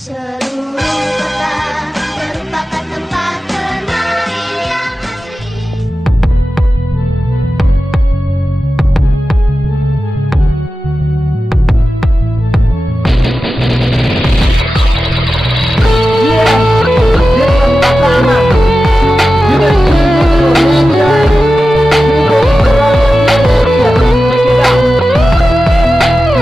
Seluruh kota merupakan tempat bermain yang asli.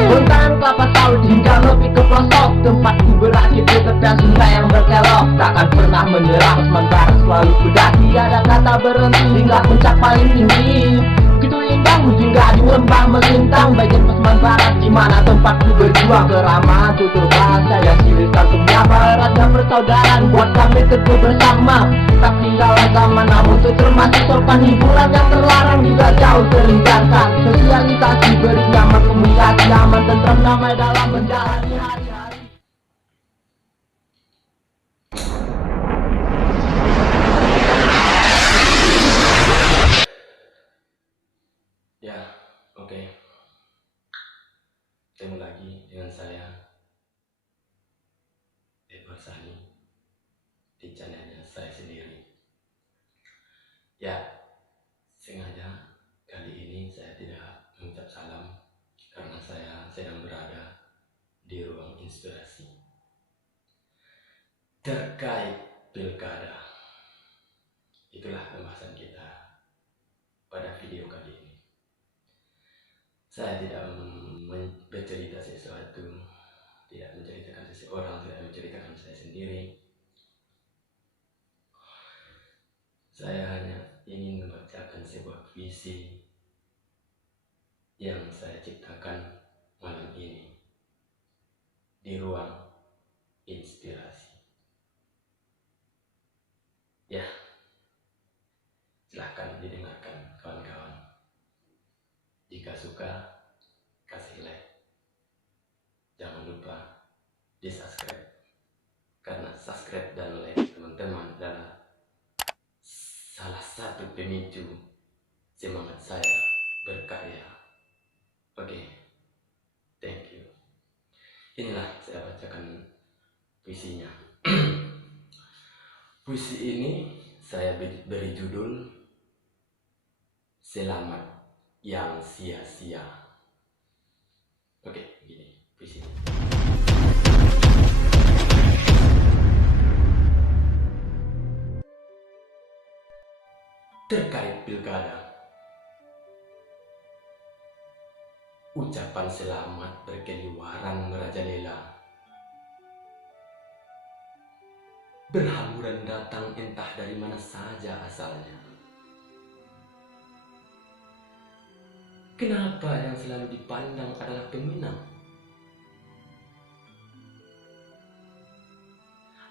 Hutan kelapa sawit hingga lebih ke pelosok, tempatku berakhir di tepian sungai yang berkelok. Takkan pernah menyerah, sementara selalu kudaki. Ada kata berhenti hingga puncak paling tinggi. Begitu indah hingga di lembah melintang, bagian Pasaman Barat di mana tempatku berjuang. Keramahan tutur bahasa yang silih santumnya, eratnya persaudaraan buat kami teguh bersama. Tak tinggallah zaman, namun tutur masih sopan. Hiburan yang terlarang juga jauh terhindarkan. Sosialisasi beri nyaman, komunikasi aman, tentram damai dalam menjalani hari-hari. Ya, oke. Ketemu lagi dengan saya, Edward Sani, di channelnya saya sendiri. Ya, sengaja kali ini saya tidak mengucap salam karena saya sedang berada di ruang inspirasi terkait pilkada. Itulah pembahasan kita pada video kali ini. Saya tidak bercerita sesuatu, tidak menceritakan seseorang, tidak menceritakan saya sendiri. Saya hanya ingin membacakan sebuah puisi yang saya ciptakan malam ini di ruang inspirasi. Ya, silahkan didengarkan kawan-kawan. Jika suka, kasih like. Jangan lupa di subscribe, karena subscribe dan like teman-teman adalah salah satu pemicu semangat saya berkarya. Oke, thank you. Inilah saya bacakan puisinya. Puisi ini saya beri judul Selamat yang sia-sia. Oke, begini puisinya. Terkait pilkada, ucapan selamat berkeliwaran merajalela, berhamburan datang entah dari mana saja asalnya. Kenapa yang selalu dipandang adalah pemenang?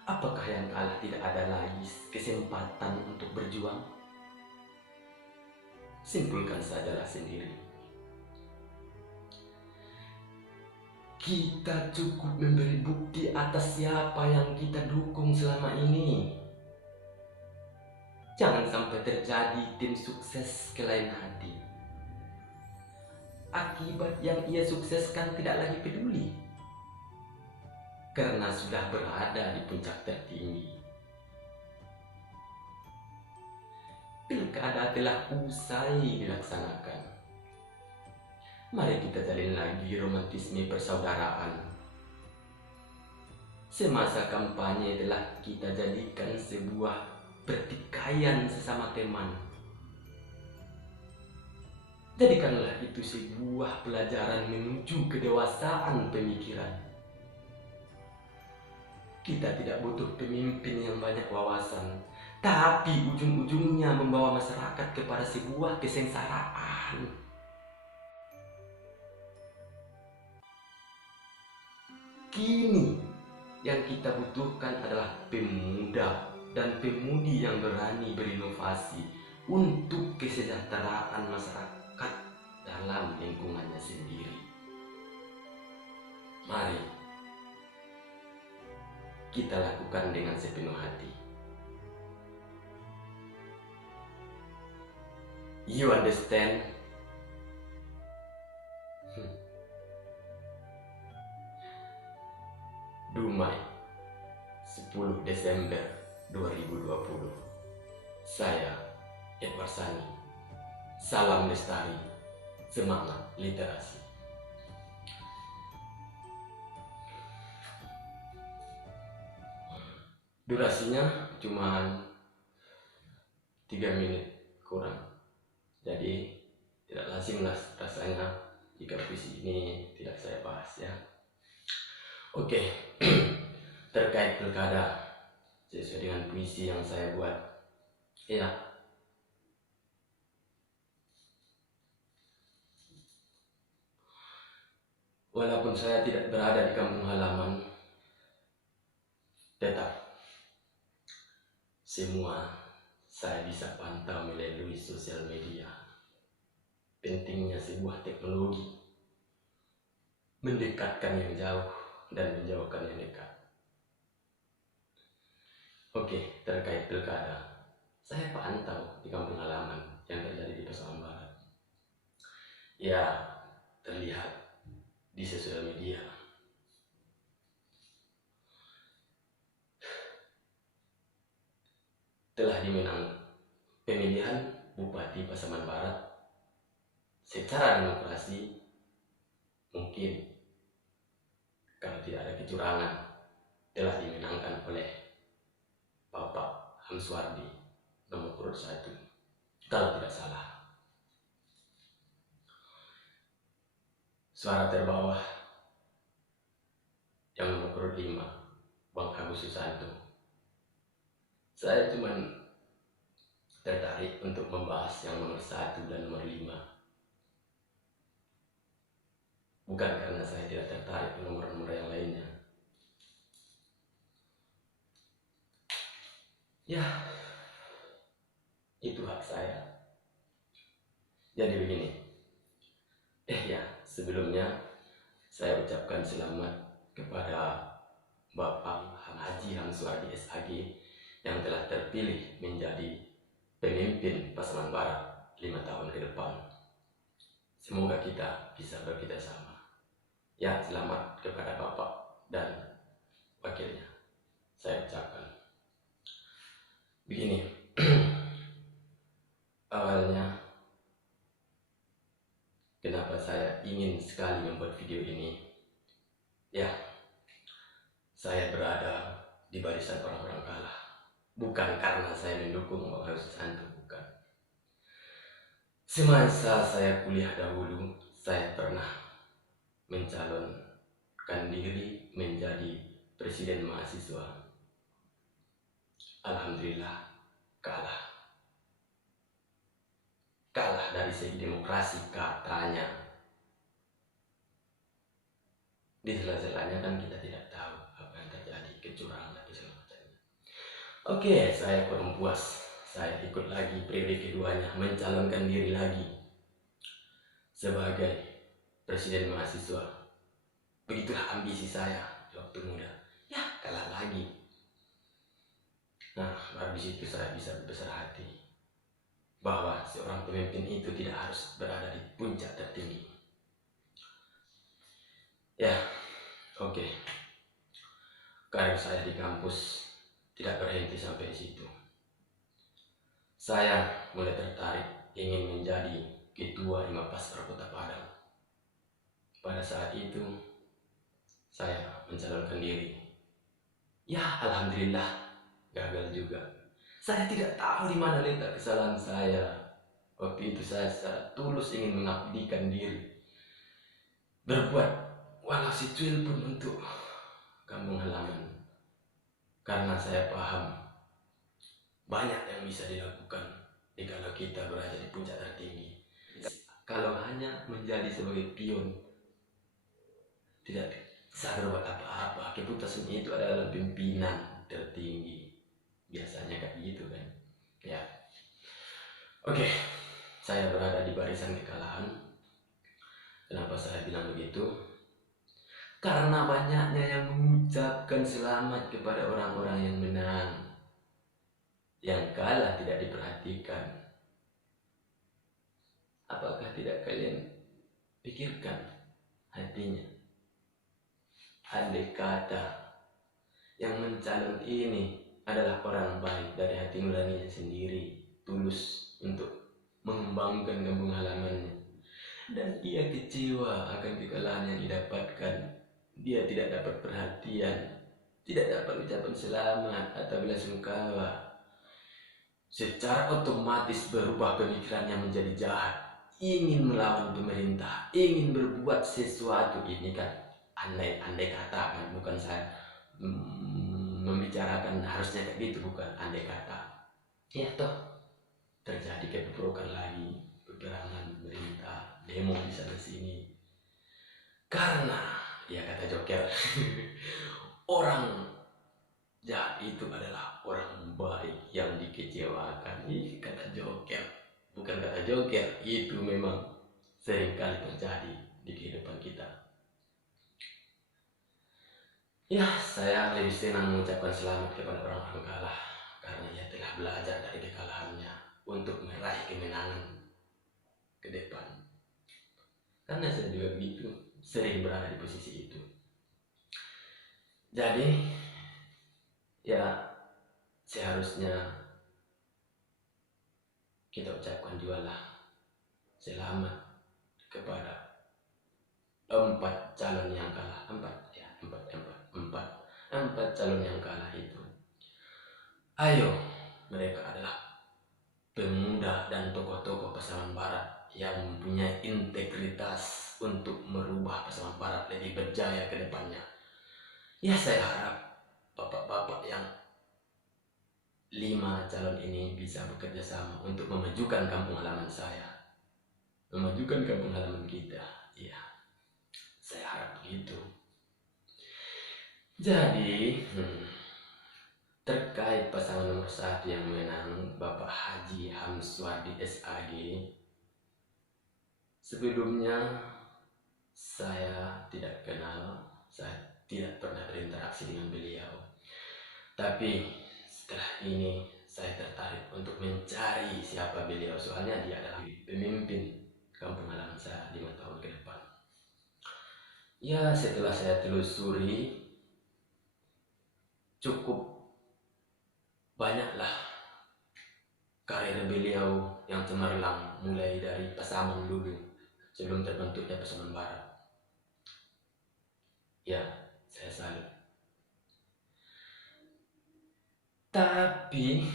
Apakah yang kalah tidak ada lagi kesempatan untuk berjuang? Simpulkan sajalah sendiri. Kita cukup memberi bukti atas siapa yang kita dukung selama ini. Jangan sampai terjadi tim sukses ke lain hati. Akibat yang ia sukseskan tidak lagi peduli, karena sudah berada di puncak tertinggi. Pilkada telah usai dilaksanakan. Mari kita jalin lagi romantisme persaudaraan. Semasa kampanye telah kita jadikan sebuah pertikaian sesama teman. Jadikanlah itu sebuah pelajaran menuju kedewasaan pemikiran. Kita tidak butuh pemimpin yang banyak wawasan, tapi ujung-ujungnya membawa masyarakat kepada sebuah kesengsaraan. Kini yang kita butuhkan adalah pemuda dan pemudi yang berani berinovasi untuk kesejahteraan masyarakat dalam lingkungannya sendiri. Mari kita lakukan dengan sepenuh hati. You understand? Dumai 10 Desember 2020. Saya, Edward Sani. Salam lestari, semangat literasi. Durasinya cuma 3 menit kurang. Jadi tidak lazim rasanya jika puisi ini tidak saya bahas ya. Oke, terkait pilkada sesuai dengan puisi yang saya buat. Ya, walaupun saya tidak berada di kampung halaman, tetap semua saya bisa pantau melalui sosial media. Pentingnya sebuah teknologi mendekatkan yang jauh dan menjauhkan yang dekat. Oke, terkait pilkada, saya pantau di kampung halaman yang terjadi di Pasaman Barat. Ya, terlihat di sosial media. Telah dimenang pemilihan Bupati Pasaman Barat secara demokrasi. Mungkin kalau tidak ada kecurangan telah dimenangkan oleh Bapak Hamswardi nomor urut 1 kalau tidak salah. Suara terbawah yang nomor urut 5 Bang Agus Susanto. Saya cuma tertarik untuk membahas yang nomor 1 dan nomor 5. Bukan karena saya tidak tertarik nomor-nomor yang lainnya. Ya, itu hak saya. Jadi begini. Sebelumnya saya ucapkan selamat kepada Bapak Haji Hamswardi SAG yang telah terpilih menjadi pemimpin Pasaman Barat 5 tahun ke depan. Semoga kita bisa bekerja sama. Ya, selamat kepada Bapak dan wakilnya. Saya ucapkan. Begini, awalnya kenapa saya ingin sekali membuat video ini? Ya, saya berada di barisan orang-orang kalah. Bukan karena saya mendukung Bang Agus Susanto, bukan. Semasa saya kuliah dahulu, saya pernah mencalonkan diri menjadi presiden mahasiswa. Alhamdulillah kalah dari segi demokrasi katanya. Di sela-selanya kan kita tidak tahu apa yang terjadi, kecurangan atau segala macamnya. Oke, saya kurang puas. Saya ikut lagi periode keduanya, mencalonkan diri lagi sebagai presiden mahasiswa. Begitulah ambisi saya di waktu muda. Ya, kalah lagi. Nah, habis itu saya bisa berbesar hati bahwa seorang pemimpin itu tidak harus berada di puncak tertinggi. Ya, oke. Karir saya di kampus tidak berhenti sampai situ. Saya mulai tertarik ingin menjadi ketua Himapaskara Kota Padang. Pada saat itu saya mencalonkan diri. Ya, alhamdulillah gagal juga. Saya tidak tahu di mana letak kesalahan saya. Waktu itu saya secara tulus ingin mengabdikan diri, berbuat walau secuil pun untuk kampung halaman, karena saya paham banyak yang bisa dilakukan jika kita berada di puncak tertinggi. Kalau hanya menjadi sebagai pion, tidak bisa berbuat apa-apa. Keputusan itu adalah pimpinan tertinggi. Biasanya kayak gitu kan. Ya. Oke. Saya berada di barisan kekalahan. Kenapa saya bilang begitu? Karena banyaknya yang mengucapkan selamat kepada orang-orang yang menang. Yang kalah tidak diperhatikan. Apakah tidak kalian pikirkan hatinya? Andai kata yang calon ini adalah orang baik dari hati nuraninya sendiri, tulus untuk mengembangkan kampung halamannya, dan ia kecewa akan kekalahan yang didapatkan. Dia tidak dapat perhatian, tidak dapat ucapan selamat atau belasungkawa. Secara otomatis berubah pemikirannya menjadi jahat, ingin melawan pemerintah, ingin berbuat sesuatu. Ini kan andai kata kan, bukan saya membicarakan harusnya kayak gitu, bukan andai kata. Ya toh terjadi kepeperokan lagi, peperangan pemerintah, demo di sana sini. Karena ya kata Joker, orang jahat itu adalah orang baik yang dikecewakan. Ih, kata Joker, bukan kata Joker, itu memang seringkali terjadi di kehidupan kita. Ya, saya lebih senang mengucapkan selamat kepada orang-orang kalah, karena ia telah belajar dari kekalahannya untuk meraih kemenangan ke depan. Karena saya juga begitu, sering berada di posisi itu. Jadi ya seharusnya kita ucapkan jualah selamat kepada 4 calon yang kalah. 4 calon yang kalah itu. Ayo, mereka adalah pemuda dan tokoh-tokoh Pasaman Barat yang mempunyai integritas untuk merubah Pasaman Barat lebih berjaya ke depannya. Ya, saya harap bapak-bapak yang 5 calon ini bisa bekerja sama untuk memajukan kampung halaman saya, memajukan kampung halaman kita. Ya, saya harap begitu. Jadi terkait pasangan nomor 1 yang menang, Bapak Haji Hamswardi SAG, sebelumnya saya tidak kenal, saya tidak pernah berinteraksi dengan beliau. Tapi setelah ini saya tertarik untuk mencari siapa beliau, soalnya dia adalah pemimpin kampung halaman saya 5 tahun ke depan. Ya, setelah saya telusuri, cukup banyaklah karir beliau yang cemerlang, mulai dari Pasaman dulu sebelum terbentuknya Pasaman Barat. Ya, saya salut. Tapi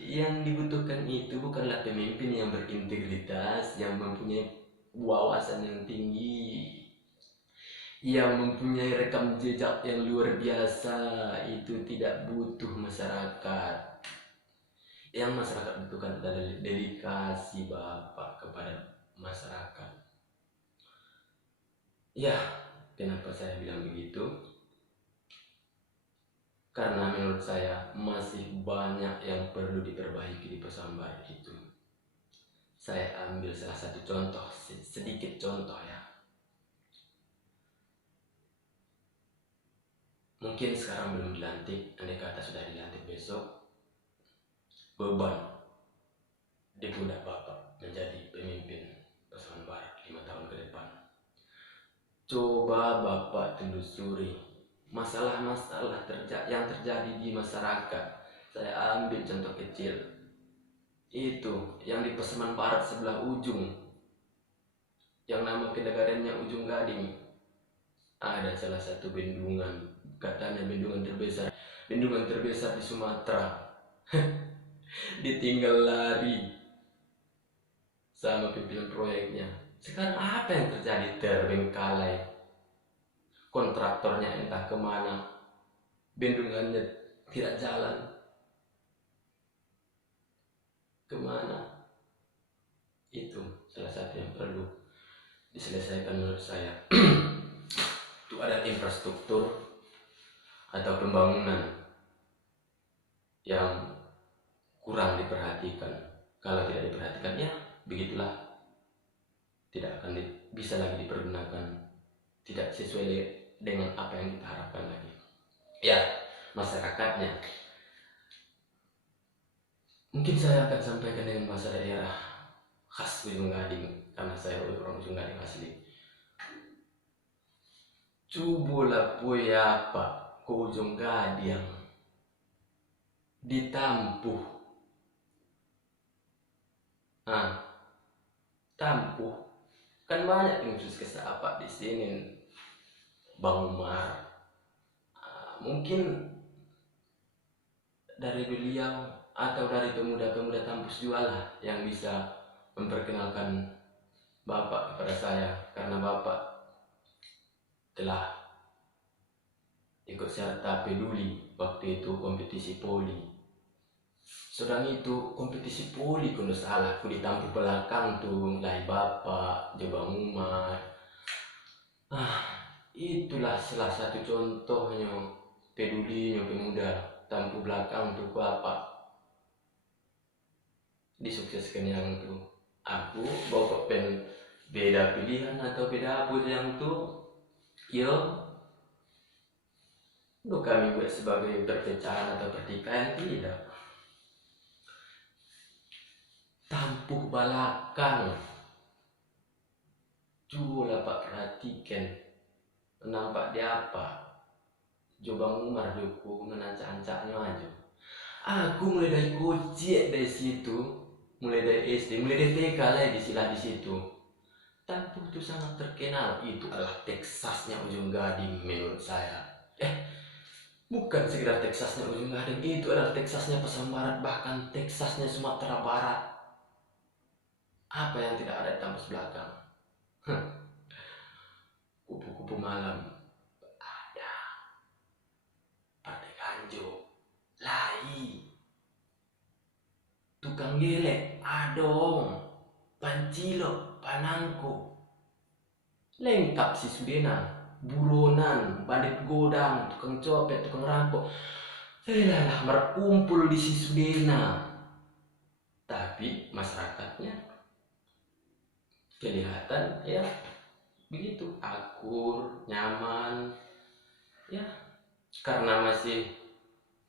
yang dibutuhkan itu bukanlah pemimpin yang berintegritas, yang mempunyai wawasan yang tinggi, yang mempunyai rekam jejak yang luar biasa. Itu tidak butuh masyarakat. Yang masyarakat butuhkan adalah dedikasi Bapak kepada masyarakat. Ya, kenapa saya bilang begitu? Karena menurut saya masih banyak yang perlu diperbaiki di Pasaman Barat itu. Saya ambil salah satu contoh, sedikit contoh ya. Mungkin sekarang belum dilantik, andai kata sudah dilantik besok, beban di pundak Bapak menjadi pemimpin Pasaman Barat 5 tahun ke depan. Coba Bapak telusuri masalah-masalah yang terjadi di masyarakat. Saya ambil contoh kecil, itu yang di Pasaman Barat sebelah ujung, yang nama kedagarannya Ujung Gading. Ada salah satu bendungan, katanya bendungan terbesar di Sumatera. Ditinggal lari sama pimpinan proyeknya. Sekarang apa yang terjadi? Terbengkalai, kontraktornya entah kemana, bendungannya tidak jalan kemana. Itu salah satu yang perlu diselesaikan menurut saya. Itu ada infrastruktur atau pembangunan yang kurang diperhatikan. Kalau tidak diperhatikan, ya begitulah, tidak akan bisa lagi dipergunakan, tidak sesuai dengan apa yang kita harapkan lagi. Ya, masyarakatnya mungkin saya akan sampaikan dengan bahasa daerah khas Ujung Gading, karena saya orang Ujung Gading asli. Cubola poyapa ke Ujung Gading ditampuh. Nah, tampuh kan banyak yang khusus apa di sini, Bang Umar. Mungkin dari beliau atau dari pemuda-pemuda kampus juga lah yang bisa memperkenalkan Bapak kepada saya, karena Bapak telah ikut serta peduli waktu itu kompetisi poli. Sedang itu kompetisi poli kalau salah, aku ditampil belakang tuh dari Bapak, Bang Umar. Itulah salah satu contohnya pedulinya pemuda, tampil belakang tuh Bapak disukseskan yang tuh. Aku bawa pen beda pilihan atau beda apa yang tuh, yo untuk kami buat sebagai perpecahan atau pertikaian, tidak. Tampuk belakang, coba Pak perhatikan, nampak dia apa? Bang Umar Joko menancak-ancaknya aja. Aku mulai dari kecil dari situ, mulai dari SD, mulai dari TK lah di situ. Tampuk itu sangat terkenal, itu adalah Teksasnya Ujung Gading menurut saya. Bukan sekedar Teksasnya Ujung Gading, itu adalah Teksasnya Pasaman Barat, bahkan Teksasnya Sumatera Barat. Apa yang tidak ada di kampus belakang? Kupu-kupu malam ada, partai ganjo, lai, tukang gelek, adong, pancilok, panangko, lengkap si Sudena, buronan, bandit godang, tukang copet, tukang rampok, lah berkumpul di si Sudena. Tapi masyarakatnya kelihatan ya begitu akur, nyaman, ya karena masih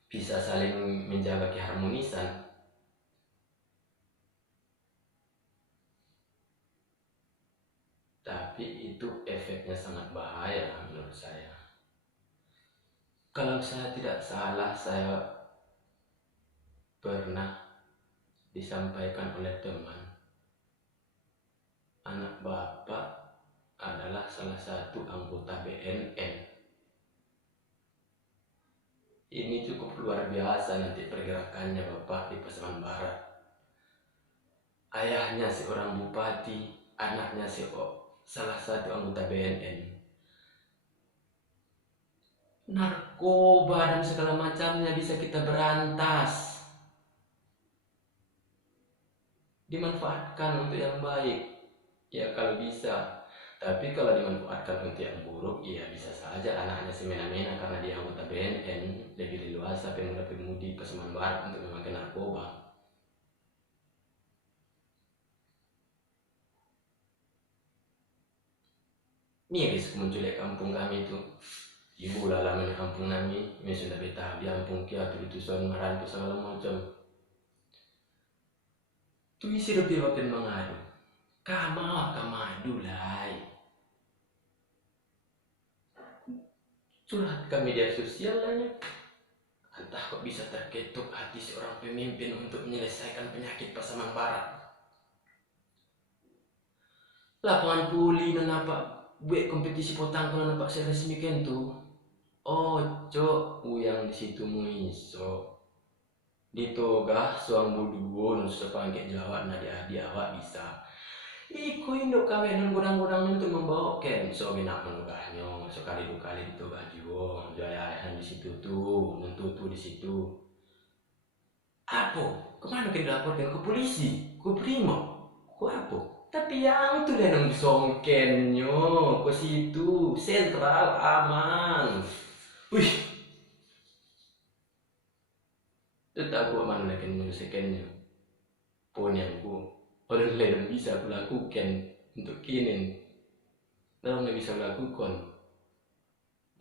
bisa saling menjaga keharmonisan. Tapi itu efeknya sangat bahaya menurut saya. Kalau saya tidak salah, saya pernah disampaikan oleh teman, anak bapak adalah salah satu anggota BNN. Ini cukup luar biasa nanti pergerakannya Bapak di Pasaman Barat. Ayahnya seorang bupati, anaknya salah satu anggota BNN. Narkoba dan segala macamnya bisa kita berantas, dimanfaatkan untuk yang baik, ya kalau bisa. Tapi kalau dimanfaatkan untuk yang buruk, ya bisa saja anaknya semena-mena karena dia anggota BNN lebih leluasa pemuda-pemudi Pasaman Barat untuk memakai narkoba. Miris menculik kampung kami itu. Ibu lalaman kampung kami, ini sudah betah di kampung kia tuh dituson marantu segala macam. Tu isi lebih wakil mengadu. Kamadu lai. Curhat ke media sosial lahnya. Entah kok bisa terketuk hati seorang pemimpin untuk menyelesaikan penyakit Pasaman Barat. Lapangan puli nampak buat kompetisi potang kalau nampak seresmikan tuh. Oh cok, yang di situ muiso. Ditogah suang buduo nusa pangke Jawa nadi awak bisa. Iku induk kawin gudang-gudang untuk membawa ken so binak menugahnya sekali dua kali itu gajuo jayahan di situ tuh nentutu di situ. Apa? Kemana kita laporkan ke polisi, ke primo, ke apa? Tapi yang tuh yang songkenyo ke situ sentral aman. Wih, tetap gua mana lagi menyelesaikannya. Ponyanku. Orang lain bisa aku lakukan untuk kini, orang yang bisa lakukan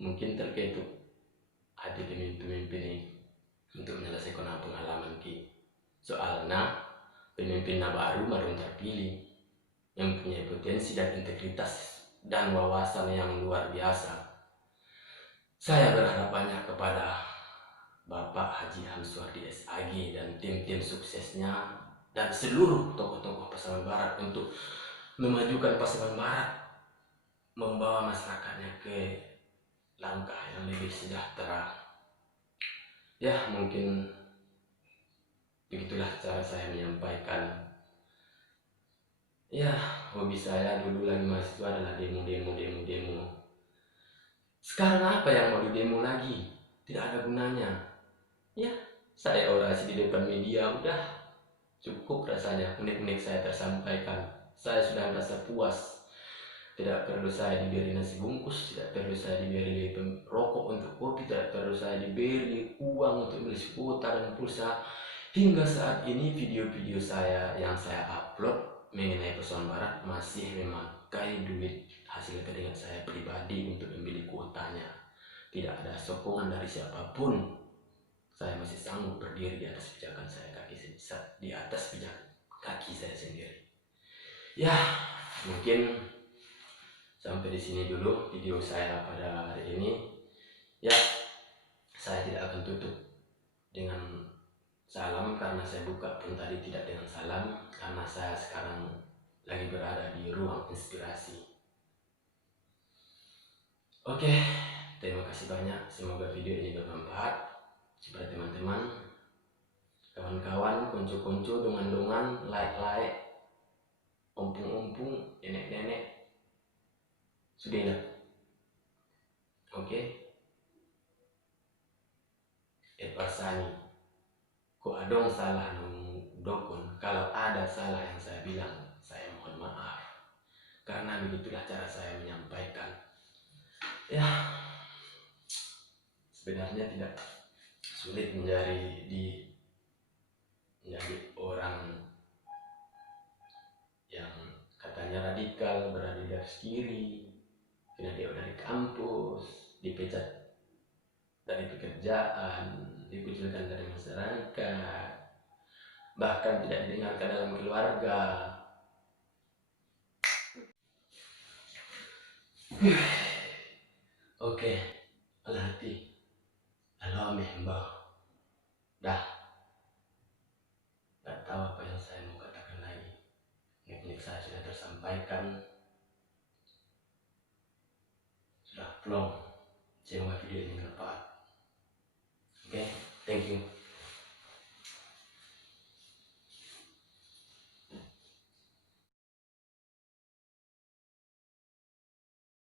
mungkin terketuk hati pemimpin ini untuk menyelesaikan pengalaman ki. Soalnya pemimpin baru terpilih yang punya potensi dan integritas dan wawasan yang luar biasa. Saya berharap banyak kepada Bapak Haji Hamsuardi SAG dan tim-tim suksesnya dan seluruh tokoh-tokoh Pasaman Barat untuk memajukan Pasaman Barat, membawa masyarakatnya ke langkah yang lebih sejahtera. Ya, mungkin begitulah cara saya menyampaikan. Ya, hobi saya dulu lagi mahasiswa adalah demo. Sekarang apa yang mau didemo lagi? Tidak ada gunanya. Ya, saya orasi di depan media udah cukup rasanya. Unik-unik saya tersampaikan. Saya sudah merasa puas. Tidak perlu saya diberi nasi bungkus, tidak perlu saya diberi rokok untuk kopi, tidak perlu saya diberi uang untuk beli kuota dan pulsa. Hingga saat ini video-video saya yang saya upload mengenai Pasaman Barat masih memakai duit hasil keringat saya pribadi untuk membeli kuotanya. Tidak ada sokongan dari siapapun. Saya masih sanggup berdiri di atas pijakan saya kaki saya sendiri. Ya, mungkin sampai di sini dulu video saya pada hari ini. Ya, saya tidak akan tutup dengan salam karena saya buka pun tadi tidak dengan salam karena saya sekarang lagi berada di ruang inspirasi. Oke, terima kasih banyak. Semoga video ini bermanfaat kepada teman-teman, kawan-kawan, konco-konco, dongan-dongan, like, ompung-ompung, nenek-nenek, sudah. Oke. Parsani, kok adong salah nung dokon. Kalau ada salah yang saya bilang, saya mohon maaf. Karena begitulah cara saya menyampaikan. Ya, sebenarnya tidak sulit menjadi orang yang katanya radikal, berada di garis kiri, karena dia dari kampus, dipecat dari pekerjaan, dikucilkan dari masyarakat, bahkan tidak didengarkan dalam keluarga. Oke, alhati, alhameh mbah. Dah, gak tahu apa yang saya mau katakan lagi. Nek saya sudah tersampaikan, sudah plong. Semoga video ini bermanfaat. Oke, thank you.